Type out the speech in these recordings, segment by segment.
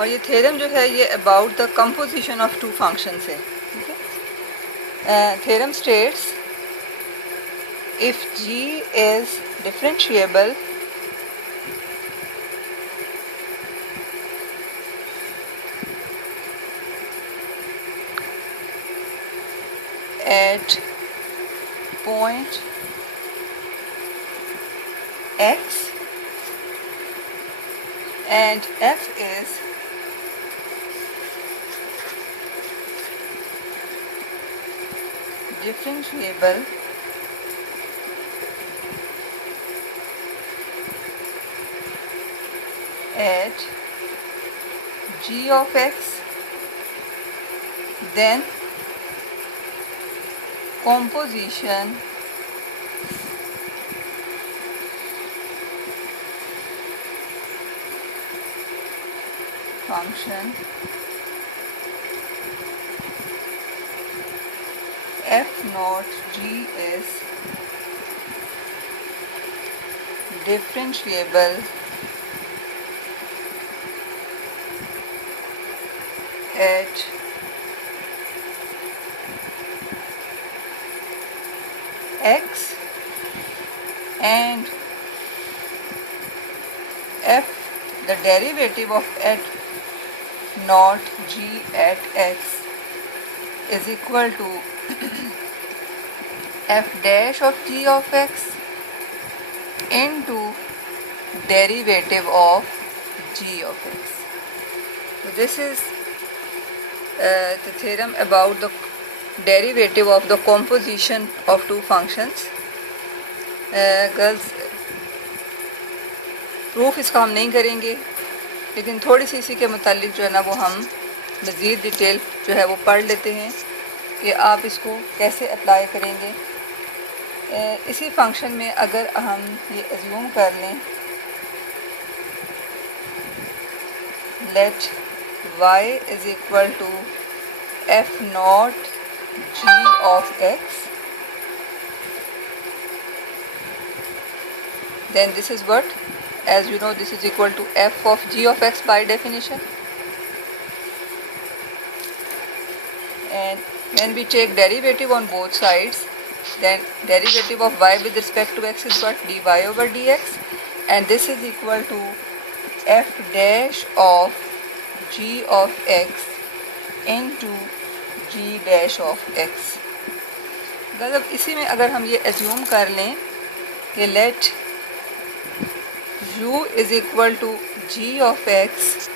और ये थ्योरम जो है ये about the composition of two functions है, ठीक है। Theorem states if g is differentiable at point x and f is differentiable at g of x, then composition function f naught g is differentiable at x and f, the derivative of at naught g at x is equal to f dash of g of x into derivative of g of x. So this is the theorem about the derivative of the composition of two functions. Girls proof इसका हम नहीं करेंगे, लेकिन थोड़ी सी इसी के मुतालिक जो है ना वो हम मज़ीद डिटेल जो है वो पढ़ लेते हैं कि आप इसको कैसे अप्लाई करेंगे। इसी फंक्शन में अगर हम ये अज्यूम कर लें let y is equal to f nought g of x, then this is what, as you know, this is equal to f of g of x by definition, and when we take derivative on both sides, then derivative of y with respect to x is what, dy over dx, and this is equal to f dash of g of x into g dash of x. मतलब इसी में अगर हम ये assume कर लें कि let u is equal to g of x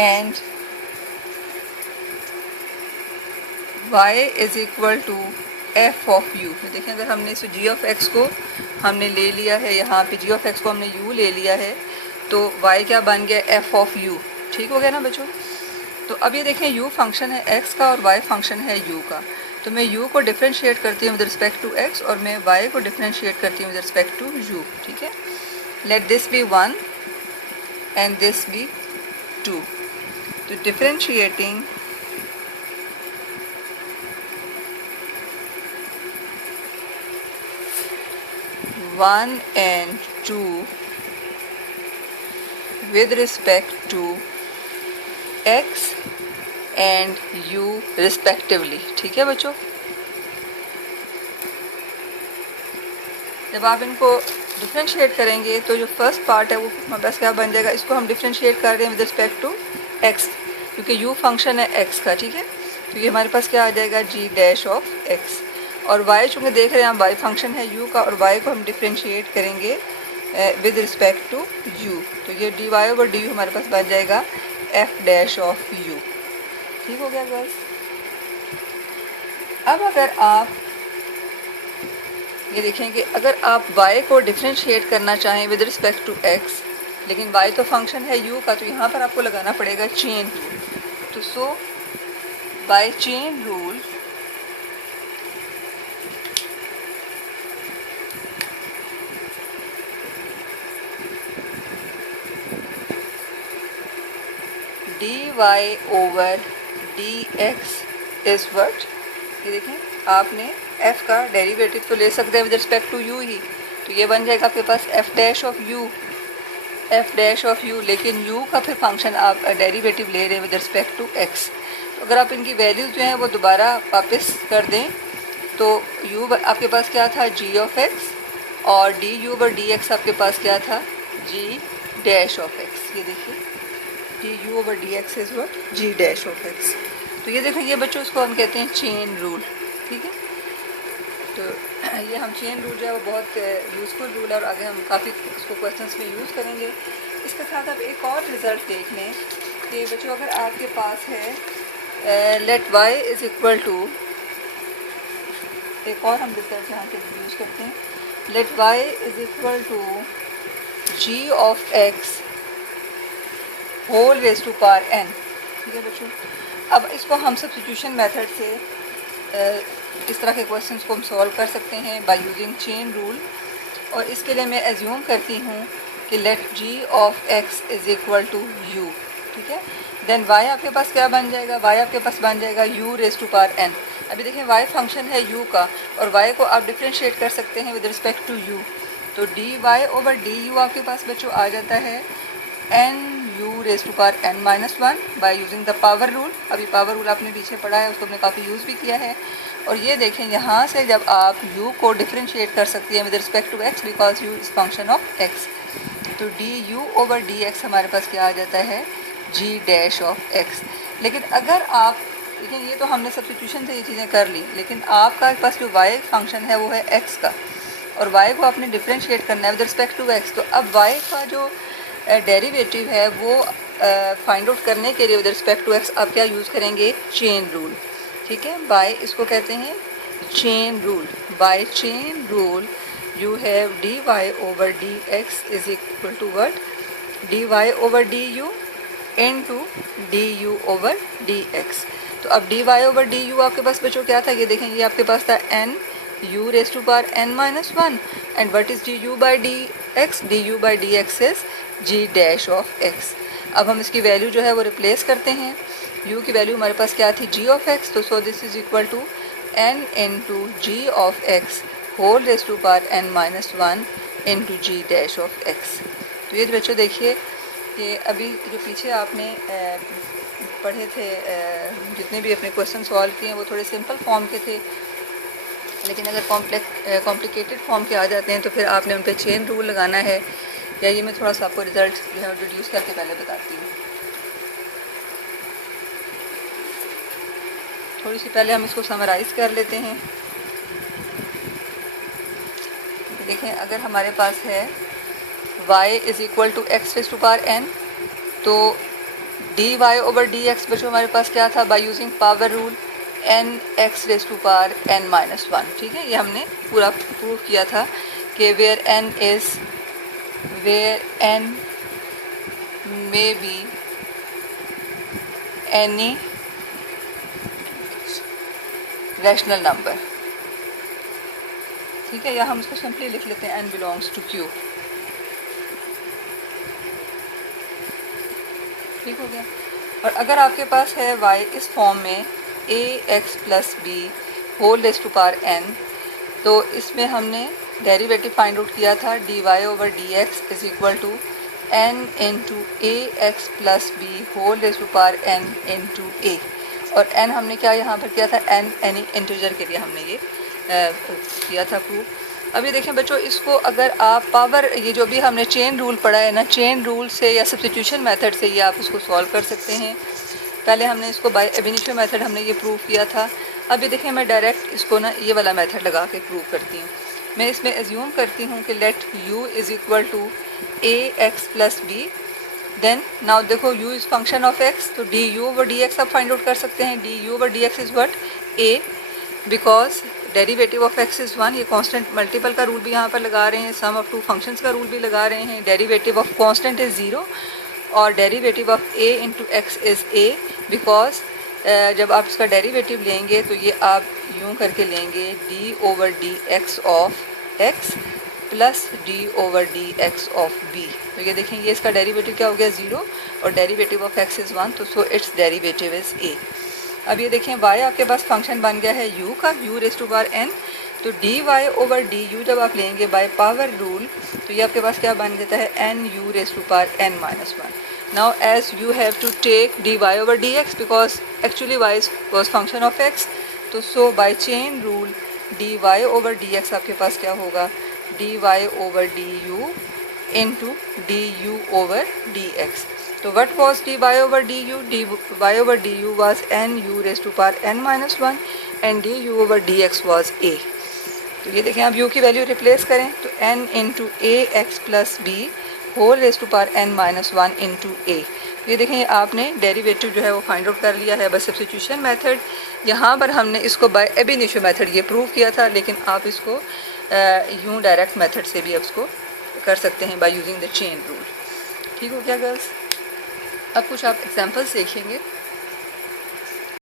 and y is equal to f of u. देखें अगर हमने इस g of x को हमने ले लिया है, यहाँ पे g of x को हमने u ले लिया है, तो y क्या बन गया, f of u. ठीक हो गया ना बच्चों। तो अब ये देखें u फंक्शन है x का और y फंक्शन है u का, तो मैं u को डिफ्रेंशिएट करती हूँ विद रिस्पेक्ट टू x और मैं y को डिफ्रेंशिएट करती हूँ विद रिस्पेक्ट टू u, ठीक है। Let this be 1 and this be 2, तो differentiating one and 2 with respect to x and u respectively, ठीक है बच्चों। जब आप इनको डिफ्रेंशिएट करेंगे तो जो फर्स्ट पार्ट है वो हमारे पास क्या बन जाएगा, इसको हम डिफ्रेंशिएट कर रहे हैं विद रिस्पेक्ट टू x, क्योंकि u फंक्शन है x का, ठीक है। तो ये हमारे पास क्या आ जाएगा, g डैश ऑफ x, और y चूँकि देख रहे हैं हम y फंक्शन है u का, और y को हम डिफ्रेंशिएट करेंगे विद रिस्पेक्ट टू u, तो ये dy ओवर du हमारे पास बन जाएगा f डैश ऑफ u। ठीक हो गया गर्ल्स। अब अगर आप ये देखें कि अगर आप y को डिफ्रेंशिएट करना चाहें विद रिस्पेक्ट टू x, लेकिन y तो फंक्शन है u का, तो यहाँ पर आपको लगाना पड़ेगा चेन रूल। तो so by chain rule dy over dx is what, ये देखें आपने f का डेरिवेटिव तो ले सकते हैं विद रिस्पेक्ट टू u ही, तो ये बन जाएगा आपके पास f dash of u F dash of you, लेकिन यू का फिर फंक्शन आप डेरिवेटिव ले रहे हैं विद रिस्पेक्ट टू एक्स। तो अगर आप इनकी वैल्यूज़ जो हैं वो दोबारा वापस कर दें तो यू आपके पास क्या था, जी ऑफ एक्स, और D u over D x आपके पास क्या था, जी डैश ऑफ एक्स। ये देखिए d u over D x is what, g dash of x. तो ये देखें, ये बच्चों इसको हम कहते हैं चेन रूल, ठीक है। तो ये हम चेन रूल जो है वो बहुत यूज़फुल रूल है और आगे हम काफ़ी इसको क्वेश्चंस में यूज़ करेंगे। इसके साथ अब एक और रिज़ल्ट देख लें कि बच्चों अगर आपके पास है let y is equal to, एक और हम रिज़ल्ट यहाँ पे यूज़ करते हैं, let y is equal to g of x whole raise to power n, ठीक है बच्चों। अब इसको हम सब्स्टिट्यूशन मेथड से इस तरह के क्वेश्चंस को हम सॉल्व कर सकते हैं बाय यूजिंग चेन रूल। और इसके लिए मैं एज्यूम करती हूँ कि let g of x is equal to u, ठीक है। देन वाई आपके पास क्या बन जाएगा, वाई आपके पास बन जाएगा u raise to power n. अभी देखें वाई फंक्शन है यू का और वाई को आप डिफ्रेंशिएट कर सकते हैं विद रिस्पेक्ट टू यू। तो d Y over d u आपके पास बच्चों आ जाता है n u raise to power n minus one by using the power rule. अभी पावर रूल आपने पीछे पढ़ा है, उसको हमने काफ़ी यूज़ भी किया है। और ये देखें यहाँ से जब आप u को डिफ्रेंशिएट कर सकती हैं with respect to x because u is function of x, तो d u over D x हमारे पास क्या आ जाता है, g डैश ऑफ x। लेकिन अगर आप लेकिन ये तो हमने सब्स्टिट्यूशन से ये चीज़ें कर ली, लेकिन आपका पास जो y फंक्शन है वो है x का और y को आपने डिफ्रेंशिएट करना है विद रिस्पेक्ट टू x। तो अब y का जो डेरिवेटिव है वो फाइंड आउट करने के लिए विद रिस्पेक्ट टू x आप क्या यूज़ करेंगे, चेन रूल, ठीक है। बाय इसको कहते हैं chain rule. By chain rule you have d Y over D x is equal to what, d Y over d u into d u over D x. तो अब d Y over d u आपके पास बच्चों क्या था, ये देखें, ये आपके पास था n u raise to power n minus one and what is d u by d x, d u by d x is g dash of x. अब हम इसकी वैल्यू जो है वो रिप्लेस करते हैं। u की वैल्यू हमारे पास क्या थी, g ऑफ x, तो so this is equal to n into g of x whole raise to power n minus one into g dash of x। तो ये बच्चों देखिए कि अभी जो पीछे आपने पढ़े थे, जितने भी अपने क्वेश्चन सॉल्व किए हैं वो थोड़े सिंपल फॉर्म के थे, लेकिन अगर कॉम्प्लिकेटेड फॉर्म के आ जाते हैं तो फिर आपने उन पर चेन रूल लगाना है। या ये मैं थोड़ा सा आपको रिजल्ट जो है इंट्रोड्यूस करके पहले बताती हूँ। थोड़ी सी पहले हम इसको समराइज़ कर लेते हैं। देखें, अगर हमारे पास है y is equal to x raise to power n, तो d Y over D x बच्चों हमारे पास क्या था, by using power rule n x raise to power n minus one, ठीक है। ये हमने पूरा प्रूव किया था कि where n may be any rational number, ठीक है। या हम इसको सिंपली लिख लेते हैं n बिलोंग्स टू q, ठीक हो गया। और अगर आपके पास है y इस फॉर्म में a x plus B whole raise to power n, तो इसमें हमने डेरिवेटिव फाइंड आउट किया था D Y over D x is equal to n into A x plus B whole raise to power n into A. और n हमने क्या यहाँ पर किया था, n एनी इंटीजर के लिए हमने ये किया था प्रूफ। अभी देखें बच्चों, इसको अगर आप पावर, ये जो भी हमने चेन रूल पढ़ा है ना, चेन रूल से या सब्स्टिट्यूशन मेथड से ये आप इसको सॉल्व कर सकते हैं। पहले हमने इसको बाय एब इनिशियो मेथड हमने ये प्रूव किया था। अभी देखें, मैं डायरेक्ट इसको ना ये वाला मेथड लगा के प्रूव करती हूँ। मैं इसमें एज्यूम करती हूँ कि let u is equal to a x plus b. Then now देखो, u is function of x, तो d u over D x आप फाइंड आउट कर सकते हैं। D u over D x is what, a, because derivative of x is one. ये constant multiple का rule भी यहाँ पर लगा रहे हैं, सम ऑफ टू फंक्शंस का रूल भी लगा रहे हैं। Derivative of constant is zero और derivative of a into x is a, because जब आप इसका डेरिवेटिव लेंगे तो ये आप यूँ करके लेंगे d over D x of x plus d over D x of b. तो ये देखें, ये इसका डेरिवेटिव क्या हो गया, ज़ीरो, और derivative of x is one, तो so its derivative is A. अब ये देखें, y आपके पास फंक्शन बन गया है u का, u raise to power n। तो d Y over d u जब आप लेंगे बाय पावर रूल तो ये आपके पास क्या बन जाता है n u raise to power n minus one. Now as you have to take dy over dx because actually y was function of x, तो so by chain rule dy over dx आपके पास क्या होगा dy over du into du over dx. तो what was dy over du? dy over du was n u raised to power n minus 1 and du over dx was a. तो ये देखें आप u की value replace करें तो n into A x plus B whole raise to power n minus one into A. ये देखें आपने डेरिवेटिव जो है वो फाइंड आउट कर लिया है बाय सब्स्टिट्यूशन मेथड. यहाँ पर हमने इसको बाय एब इनिशियो मेथड ये प्रूव किया था, लेकिन आप इसको यूँ डायरेक्ट मेथड से भी आप इसको कर सकते हैं by using the chain rule. ठीक हो क्या गर्ल्स? अब कुछ आप एग्जांपल्स देखेंगे.